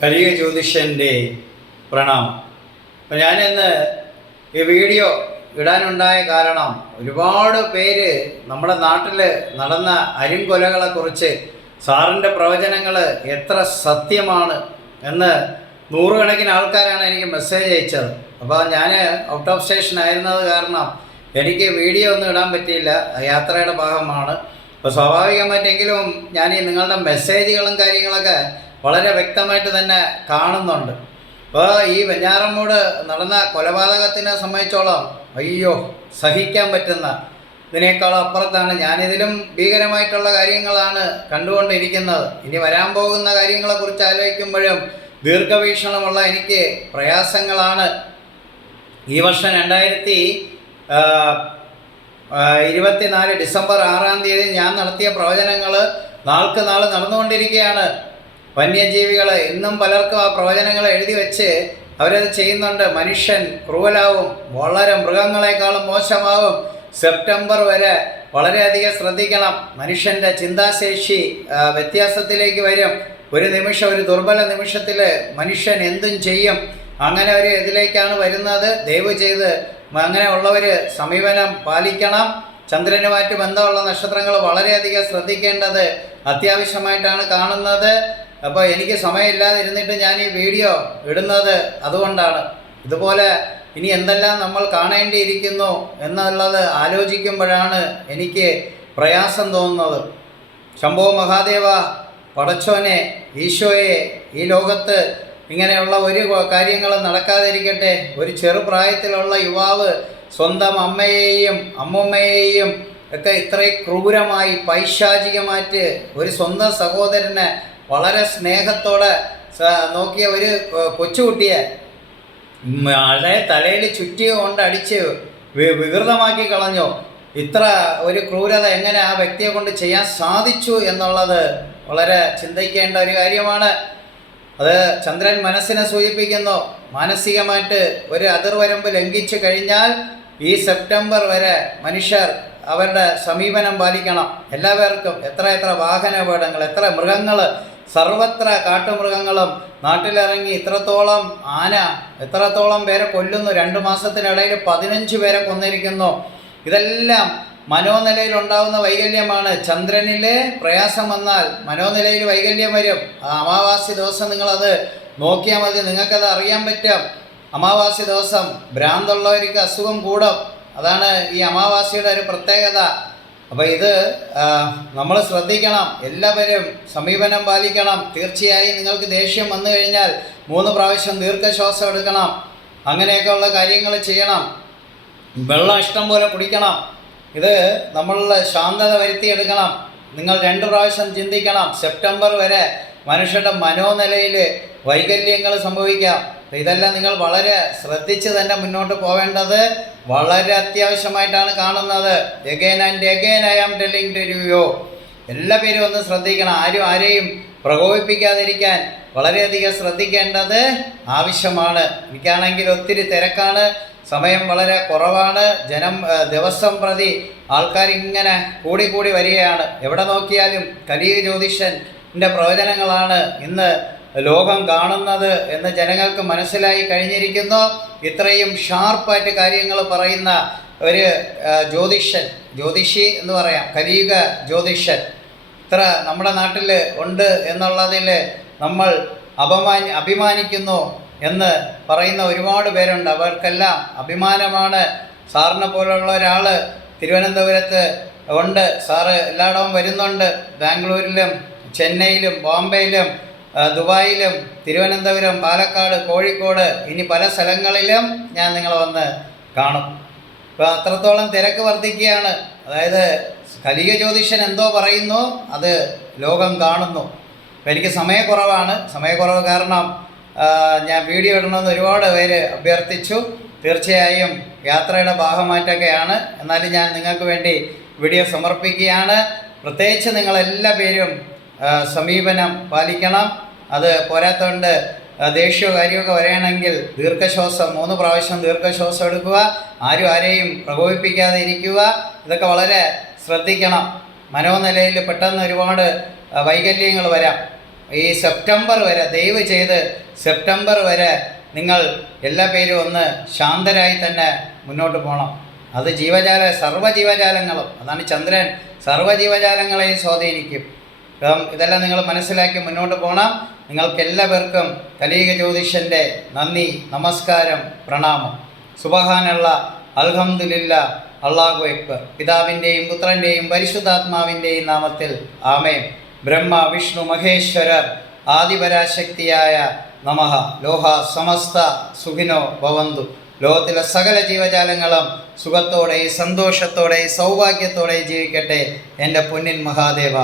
കലിക ജ്യോതിഷന്റെ പ്രണാമം. അപ്പം ഞാനിന്ന് ഈ വീഡിയോ ഇടാനുണ്ടായ കാരണം ഒരുപാട് പേര് നമ്മുടെ നാട്ടിൽ നടന്ന അരിങ്കൊലകളെക്കുറിച്ച് സാറിന്റെ പ്രവചനങ്ങൾ എത്ര സത്യമാണ് എന്ന് നൂറുകണക്കിന് ആൾക്കാരാണ് എനിക്ക് മെസ്സേജ് അയച്ചത്. അപ്പോൾ ഞാൻ ഔട്ട് ഓഫ് സ്റ്റേഷൻ ആയിരുന്നത് കാരണം എനിക്ക് വീഡിയോ ഒന്നും ഇടാൻ പറ്റിയില്ല. യാത്രയുടെ ഭാഗമാണ്. അപ്പോൾ സ്വാഭാവികമായിട്ടെങ്കിലും ഞാൻ ഈ നിങ്ങളുടെ മെസ്സേജുകളും കാര്യങ്ങളൊക്കെ വളരെ വ്യക്തമായിട്ട് തന്നെ കാണുന്നുണ്ട്. ഇപ്പോൾ ഈ വെഞ്ഞാറമ്മൂട് നടന്ന കൊലപാതകത്തിനെ സംബന്ധിച്ചോളം അയ്യോ സഹിക്കാൻ പറ്റുന്ന ഇതിനേക്കാളും അപ്പുറത്താണ് ഞാനിതിലും ഭീകരമായിട്ടുള്ള കാര്യങ്ങളാണ് കണ്ടുകൊണ്ടിരിക്കുന്നത്. ഇനി വരാൻ പോകുന്ന കാര്യങ്ങളെക്കുറിച്ച് ആലോചിക്കുമ്പോഴും ദീർഘവീക്ഷണമുള്ള എനിക്ക് പ്രയാസങ്ങളാണ്. ഈ വർഷം രണ്ടായിരത്തി ഇരുപത്തിനാല് ഡിസംബർ ആറാം തീയതി ഞാൻ നടത്തിയ പ്രവചനങ്ങൾ നാൾക്ക് നാൾ നടന്നുകൊണ്ടിരിക്കുകയാണ്. വന്യജീവികൾ ഇന്നും പലർക്കും ആ പ്രവചനങ്ങൾ എഴുതി വെച്ച് അവരത് ചെയ്യുന്നുണ്ട്. മനുഷ്യൻ ക്രൂവലാവും വളരെ മൃഗങ്ങളെക്കാളും മോശമാവും. സെപ്റ്റംബർ വരെ വളരെയധികം ശ്രദ്ധിക്കണം. മനുഷ്യന്റെ ചിന്താശേഷി വ്യത്യാസത്തിലേക്ക് വരും. ഒരു നിമിഷം ഒരു ദുർബല നിമിഷത്തിൽ മനുഷ്യൻ എന്തും ചെയ്യും. അങ്ങനെ ഒരു ഇതിലേക്കാണ് വരുന്നത്. ദയവ് ചെയ്ത് അങ്ങനെ ഉള്ളവർ സമീപനം പാലിക്കണം. ചന്ദ്രനുമായിട്ട് ബന്ധമുള്ള നക്ഷത്രങ്ങൾ വളരെയധികം ശ്രദ്ധിക്കേണ്ടത് അത്യാവശ്യമായിട്ടാണ് കാണുന്നത്. അപ്പോൾ എനിക്ക് സമയമില്ലാതെ ഇരുന്നിട്ട് ഞാൻ ഈ വീഡിയോ ഇടുന്നത് അതുകൊണ്ടാണ്. ഇതുപോലെ ഇനി എന്തെല്ലാം നമ്മൾ കാണേണ്ടിയിരിക്കുന്നു എന്നുള്ളത് ആലോചിക്കുമ്പോഴാണ് എനിക്ക് പ്രയാസം തോന്നുന്നത്. ശംഭോ മഹാദേവ പടച്ചോനെ ഈശോയെ ഈ ലോകത്ത് ഇങ്ങനെയുള്ള ഒരു കാര്യങ്ങൾ നടക്കാതിരിക്കട്ടെ. ഒരു ചെറുപ്രായത്തിലുള്ള യുവാവ് സ്വന്തം അമ്മയെയും അമ്മുമ്മയെയും ഒക്കെ ഇത്രയും ക്രൂരമായി പൈശാചികമായിട്ട് ഒരു സ്വന്തം സഹോദരനെ വളരെ സ്നേഹത്തോടെ നോക്കിയ ഒരു കൊച്ചുകുട്ടിയെ അതെ തലയിൽ ചുറ്റി കൊണ്ട് അടിച്ച് വികൃതമാക്കി കളഞ്ഞു. ഇത്ര ഒരു ക്രൂരത എങ്ങനെ ആ വ്യക്തിയെ കൊണ്ട് ചെയ്യാൻ സാധിച്ചു എന്നുള്ളത് വളരെ ചിന്തിക്കേണ്ട ഒരു കാര്യമാണ്. അത് ചന്ദ്രൻ മനസ്സിനെ സൂചിപ്പിക്കുന്നു. മാനസികമായിട്ട് ഒരു അതിർവരമ്പ് ലംഘിച്ചു കഴിഞ്ഞാൽ ഈ സെപ്റ്റംബർ വരെ മനുഷ്യർ അവരുടെ സമീപനം പാലിക്കണം. എല്ലാവർക്കും എത്ര എത്ര വാഹന അപകടങ്ങൾ എത്ര മൃഗങ്ങൾ സർവത്ര കാട്ടുമൃഗങ്ങളും നാട്ടിലിറങ്ങി ഇത്രത്തോളം ആന എത്രത്തോളം പേരെ കൊല്ലുന്നു. രണ്ട് മാസത്തിനിടയിൽ പതിനഞ്ച് പേരെ കൊന്നിരിക്കുന്നു. ഇതെല്ലാം മനോനിലയിൽ ഉണ്ടാകുന്ന വൈകല്യമാണ്. ചന്ദ്രനിലെ പ്രയാസം വന്നാൽ മനോനിലയിൽ വൈകല്യം വരും. അമാവാസി ദിവസം നിങ്ങളത് നോക്കിയാൽ മതി. നിങ്ങൾക്കത് അറിയാൻ പറ്റും. അമാവാസി ദിവസം ഭ്രാന്തുള്ളവർക്ക് അസുഖം കൂടും. അതാണ് ഈ അമാവാസിയുടെ ഒരു പ്രത്യേകത. അപ്പോൾ ഇത് നമ്മൾ ശ്രദ്ധിക്കണം. എല്ലാവരും സമീപനം പാലിക്കണം. തീർച്ചയായും നിങ്ങൾക്ക് ദേഷ്യം വന്നു കഴിഞ്ഞാൽ മൂന്ന് പ്രാവശ്യം ദീർഘശ്വാസം എടുക്കണം. അങ്ങനെയൊക്കെയുള്ള കാര്യങ്ങൾ ചെയ്യണം. വെള്ളം ഇഷ്ടം പോലെ കുടിക്കണം. ഇത് നമ്മളുടെ ശാന്തത വരുത്തിയെടുക്കണം. നിങ്ങൾ രണ്ട് പ്രാവശ്യം ചിന്തിക്കണം. സെപ്റ്റംബർ വരെ മനുഷ്യരുടെ മനോനിലയിൽ വൈകല്യങ്ങൾ സംഭവിക്കാം. അപ്പൊ ഇതെല്ലാം നിങ്ങൾ വളരെ ശ്രദ്ധിച്ച് തന്നെ മുന്നോട്ട് പോവേണ്ടത് വളരെ അത്യാവശ്യമായിട്ടാണ് കാണുന്നത്. Again and again I am telling to എല്ലാ പേരും ഒന്ന് ശ്രദ്ധിക്കണം. ആരും ആരെയും പ്രകോപിപ്പിക്കാതിരിക്കാൻ വളരെയധികം ശ്രദ്ധിക്കേണ്ടത് ആവശ്യമാണ്. എനിക്കാണെങ്കിൽ ഒത്തിരി തിരക്കാണ്. സമയം വളരെ കുറവാണ്. ജനം ദിവസം പ്രതി ആൾക്കാർ ഇങ്ങനെ കൂടി കൂടി വരികയാണ്. എവിടെ നോക്കിയാലും കലിയ ജ്യോതിഷന്റെ പ്രവചനങ്ങളാണ് ഇന്ന് ലോകം കാണുന്നത് എന്ന് ജനങ്ങൾക്ക് മനസ്സിലായി കഴിഞ്ഞിരിക്കുന്നു. ഇത്രയും ഷാർപ്പായിട്ട് കാര്യങ്ങൾ പറയുന്ന ഒരു ജ്യോതിഷൻ ജ്യോതിഷി എന്ന് പറയാം കലിയുഗ ജ്യോതിഷൻ ഇത്ര നമ്മുടെ നാട്ടിൽ ഉണ്ട് എന്നുള്ളതിൽ നമ്മൾ അപമാനി അഭിമാനിക്കുന്നു എന്ന് പറയുന്ന ഒരുപാട് പേരുണ്ട്. അവർക്കെല്ലാം അഭിമാനമാണ്. സാറിനെ പോലുള്ള ഒരാൾ തിരുവനന്തപുരത്ത് ഉണ്ട്. സാറ് എല്ലായിടവും വരുന്നുണ്ട്. ബാംഗ്ലൂരിലും ചെന്നൈയിലും ബോംബെയിലും ദുബായിലും തിരുവനന്തപുരം പാലക്കാട് കോഴിക്കോട് ഇനി പല സ്ഥലങ്ങളിലും ഞാൻ നിങ്ങളെ വന്ന് കാണും. ഇപ്പോൾ അത്രത്തോളം തിരക്ക് വർദ്ധിക്കുകയാണ്. അതായത് കലിക ജ്യോതിഷൻ എന്തോ പറയുന്നു അത് ലോകം കാണുന്നു. അപ്പോൾ എനിക്ക് സമയക്കുറവാണ്. സമയക്കുറവ് കാരണം ഞാൻ വീഡിയോ ഇടണമെന്ന് ഒരുപാട് പേര് അഭ്യർത്ഥിച്ചു. തീർച്ചയായും യാത്രയുടെ ഭാഗമായിട്ടൊക്കെയാണ്. എന്നാലും ഞാൻ നിങ്ങൾക്ക് വേണ്ടി വീഡിയോ സമർപ്പിക്കുകയാണ്. പ്രത്യേകിച്ച് നിങ്ങളെല്ലാ പേരും സമീപനം പാലിക്കണം. അത് പോരാത്തതുകൊണ്ട് ദേഷ്യവും കാര്യമൊക്കെ വരികയാണെങ്കിൽ ദീർഘശ്വാസം മൂന്ന് പ്രാവശ്യം ദീർഘശ്വാസം എടുക്കുക ആരും ആരെയും പ്രകോപിപ്പിക്കാതെ ഇരിക്കുക ഇതൊക്കെ വളരെ ശ്രദ്ധിക്കണം. മനോനിലയിൽ പെട്ടെന്ന് ഒരുപാട് വൈകല്യങ്ങൾ വരാം. ഈ സെപ്റ്റംബർ വരെ ദയവ് ചെയ്ത് സെപ്റ്റംബർ വരെ നിങ്ങൾ എല്ലാ പേരും ഒന്ന് ശാന്തരായി തന്നെ മുന്നോട്ട് പോകണം അത് ജീവജാല സർവജീവജാലങ്ങളും അതാണ് ചന്ദ്രൻ സർവജീവജാലങ്ങളെയും സ്വാധീനിക്കും. അപ്പം ഇതെല്ലാം നിങ്ങൾ മനസ്സിലാക്കി മുന്നോട്ട് പോകണം നിങ്ങൾക്ക് എല്ലാവർക്കും കലീക ജ്യോതിഷന്റെ നന്ദി നമസ്കാരം പ്രണാമം. സുബഹാനുള്ള അൽഹംദുലില്ല അള്ളാഹു അക്ബർ. പിതാവിന്റെയും പുത്രന്റെയും പരിശുദ്ധാത്മാവിന്റെയും നാമത്തിൽ ആമേ ബ്രഹ്മ വിഷ്ണു മഹേശ്വരർ ആദിപരാശക്തിയായ നമഹ ലോഹ സമസ്ത സുഖിനോ ഭവന്തു. ലോകത്തിലെ സകല ജീവജാലങ്ങളും സുഖത്തോടെ സന്തോഷത്തോടെ സൗഭാഗ്യത്തോടെ ജീവിക്കട്ടെ എന്റെ പൊന്നിൻ മഹാദേവ.